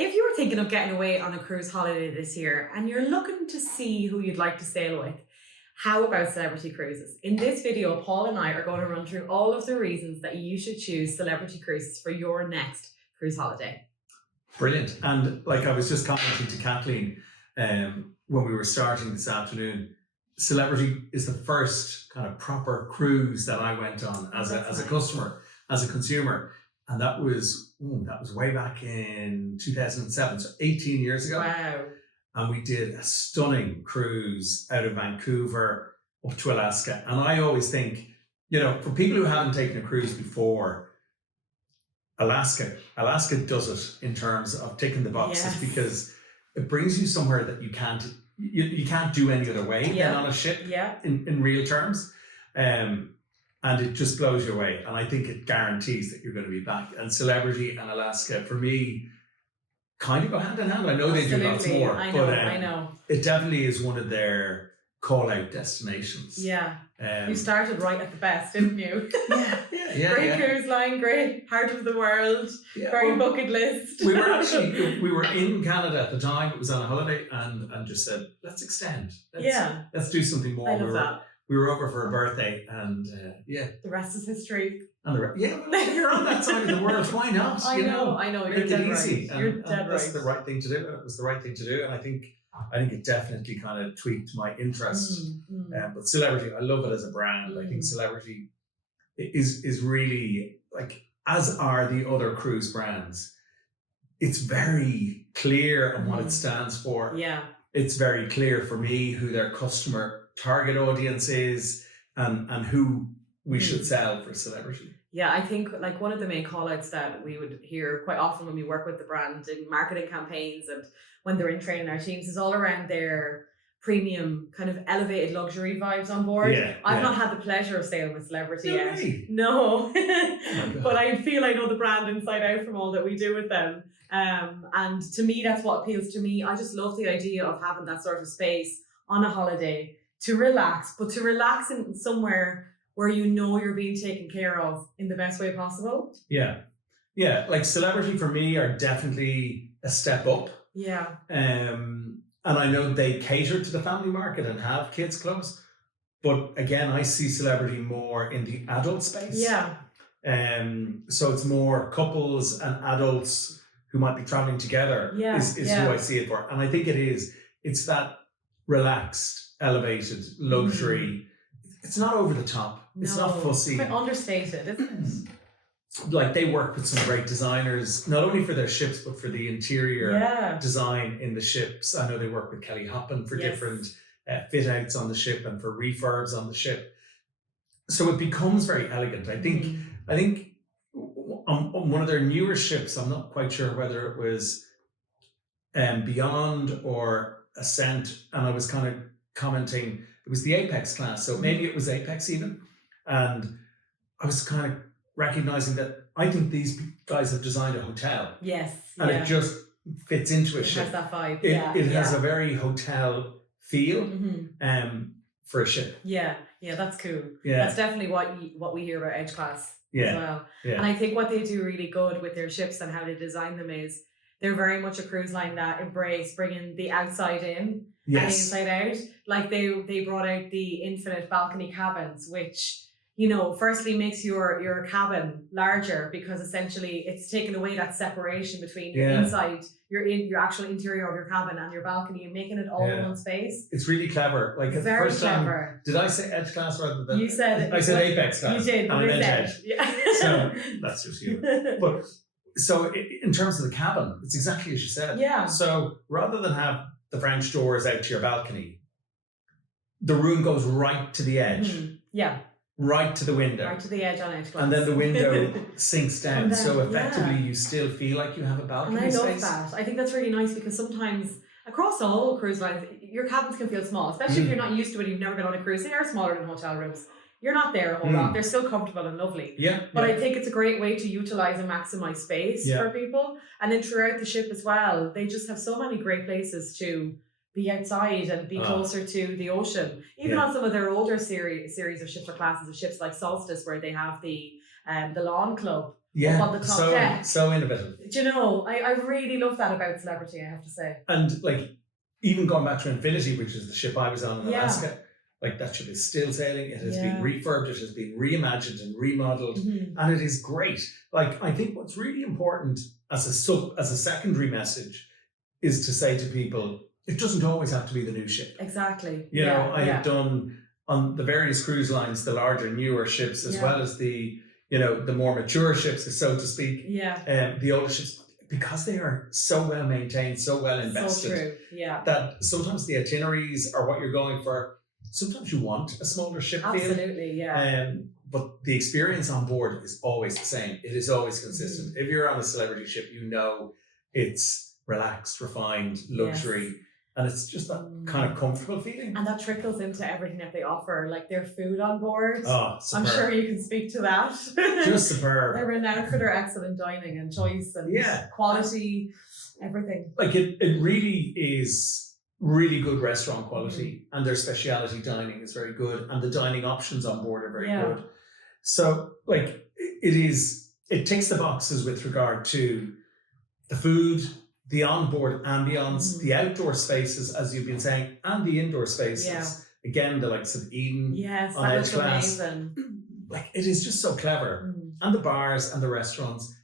If you were thinking of getting away on a cruise holiday this year and you're looking to see who you'd like to sail with, how about Celebrity Cruises? In this video, Paul and I are going to run through all of the reasons that you should choose Celebrity Cruises for your next cruise holiday. Brilliant. And like I was just commenting to Kathleen when we were starting this afternoon, Celebrity is the first kind of proper cruise that I went on as a customer, as a consumer. And that was way back in 2007, so 18 years ago. Wow. And we did a stunning cruise out of Vancouver up to Alaska. And I always think, for people who haven't taken a cruise before, Alaska does it in terms of ticking the boxes, because it brings you somewhere that you can't do any other way than on a ship in real terms. And it just blows you away. And I think it guarantees that you're going to be back. And Celebrity and Alaska, for me, kind of go hand in hand. I know they do lots more. I know. It definitely is one of their call-out destinations. Yeah. You started right at the best, didn't you? Yeah. Great cruise line, great heart of the world, very bucket list. we were in Canada at the time. It was on a holiday and just said, let's extend. Let's do something more. I love that. We were over for a birthday, and the rest is history. And you're on that side of the world. Why not? I know. You're dead easy. Right. You're dead right. That's the right thing to do. It was the right thing to do, and I think it definitely kind of tweaked my interest. But Celebrity, I love it as a brand. I think Celebrity is really, like, as are the other cruise brands. It's very clear on what it stands for. Yeah. It's very clear for me who their customer target audience is and who we should sell for Celebrity. Yeah, I think like one of the main call-outs that we would hear quite often when we work with the brand in marketing campaigns and when they're in training our teams is all around their premium kind of elevated luxury vibes on board. I've not had the pleasure of sailing with Celebrity yet. Really? No. But I feel I know the brand inside out from all that we do with them. And to me, that's what appeals to me. I just love the idea of having that sort of space on a holiday to relax, but to relax in somewhere where you're being taken care of in the best way possible. Yeah, like Celebrity for me are definitely a step up. Yeah. And I know they cater to the family market and have kids clubs, but again, I see Celebrity more in the adult space. Yeah. So it's more couples and adults who might be traveling together is who I see it for. And I think it's that relaxed, elevated luxury. It's not over the top. It's not fussy. It's quite understated, isn't it? Like, they work with some great designers, not only for their ships, but for the interior design in the ships. I know they work with Kelly Hoppen for different fit outs on the ship and for refurbs on the ship. So it becomes very elegant. I think on one of their newer ships, I'm not quite sure whether it was Beyond or Ascent, and I was kind of commenting, it was the Apex class, so maybe it was Apex even, and I was kind of recognizing that I think these guys have designed a hotel. Yes. And it just fits into a ship. It has that vibe. It has a very hotel feel for a ship. Yeah, that's cool. Yeah. That's definitely what we hear about Edge Class as well. Yeah. And I think what they do really good with their ships and how they design them is they're very much a cruise line that embrace bringing the outside in and the inside out. Like they brought out the infinite balcony cabins, which, firstly makes your cabin larger because essentially it's taken away that separation between inside, your actual interior of your cabin and your balcony and making it all in one space. It's really clever. Like, at the first time, did I say Edge Class rather than... You said... I said Apex Class. You did. And I meant Edge. Yeah. So that's just you. But so in terms of the cabin, it's exactly as you said. Yeah. So rather than have the French doors out to your balcony, the room goes right to the edge. Yeah. Right to the window. Right to the edge on Edge Class. And then the window sinks down. So effectively you still feel like you have a balcony space. And I love that. I think that's really nice because sometimes across all cruise lines, your cabins can feel small, especially if you're not used to it, you've never been on a cruise. They are smaller than hotel rooms. You're not there a whole lot. They're still comfortable and lovely. But I think it's a great way to utilize and maximize space for people. And then throughout the ship as well, they just have so many great places to be outside and be closer to the ocean. Even on some of their older series of ships or classes of ships like Solstice, where they have the lawn club up on the top deck. So innovative. Do you know, I really love that about Celebrity, I have to say. And like, even going back to Infinity, which is the ship I was on in Alaska, like that ship is still sailing. It has been refurbed, it has been reimagined and remodeled, and it is great. Like, I think what's really important as a secondary message is to say to people, it doesn't always have to be the new ship. Exactly. You know, I have done on the various cruise lines, the larger, newer ships, as well as the, you know, the more mature ships, so to speak. The older ships, because they are so well maintained, so well invested. So true. That sometimes the itineraries are what you're going for. Sometimes you want a smaller ship feel. Absolutely, but the experience on board is always the same. It is always consistent. If you're on a Celebrity ship, you know it's relaxed, refined, luxury. And it's just that kind of comfortable feeling. And that trickles into everything that they offer, like their food on board. Oh, superb. I'm sure you can speak to that. Just superb. They're renowned for their excellent dining and choice and quality, everything. Like it really is really good restaurant quality, and their specialty dining is very good, and the dining options on board are very good. So like it ticks the boxes with regard to the food, the onboard ambience, the outdoor spaces, as you've been saying, and the indoor spaces. Again, the likes of Eden, on Edge Class. Amazing. Like, it is just so clever. And the bars and the restaurants.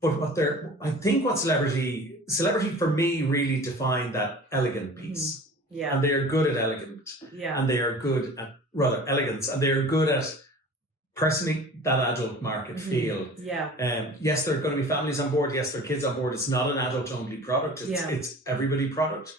But I think what Celebrity for me really defined that elegant piece. And they are good at elegant. And they are good at, rather, elegance. And they are good at, personally, that adult market feel. Yes, there are going to be families on board. Yes, there are kids on board. It's not an adult-only product. It's everybody product.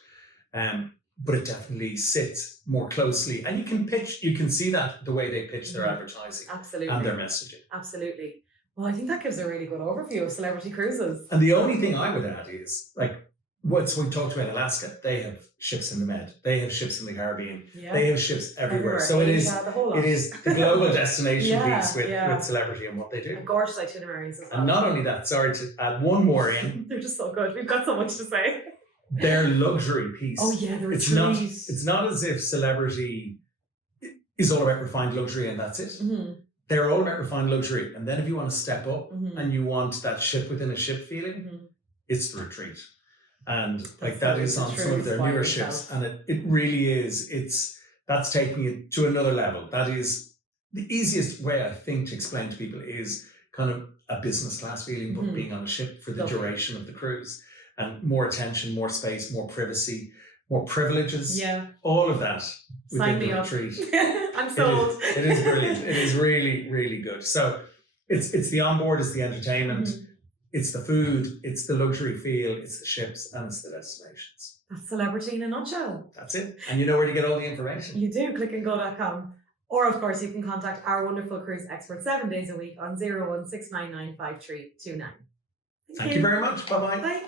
But it definitely sits more closely. And you can see that the way they pitch their advertising. Absolutely. And their messaging. Absolutely. Well, I think that gives a really good overview of Celebrity Cruises. And the only thing I would add is, like, once we talked about Alaska, they have ships in the Med, they have ships in the Caribbean, they have ships everywhere. So it is the global destination piece with Celebrity and what they do. And gorgeous itineraries as well. And not only that, sorry to add one more in. They're just so good. We've got so much to say. Their luxury piece. Oh yeah, the retreat. It's not as if Celebrity is all about refined luxury and that's it. They're all about refined luxury. And then if you want to step up and you want that ship within a ship feeling, it's the retreat. And like that is on some of their newer ships. And it really is. That's taking it to another level. That is the easiest way, I think, to explain to people is kind of a business class feeling, but being on a ship for the duration of the cruise. And more attention, more space, more privacy, more privileges. All of that within the retreat. I'm sold. It is brilliant. It is really, really good. So it's the onboard, it's the entertainment, it's the food, it's the luxury feel, it's the ships, and it's the destinations. That's Celebrity in a nutshell. That's it. And you know where to get all the information. You do, clickandgo.com. Or of course you can contact our wonderful cruise expert 7 days a week on 016995329. Thank you very much. Bye-bye. Bye.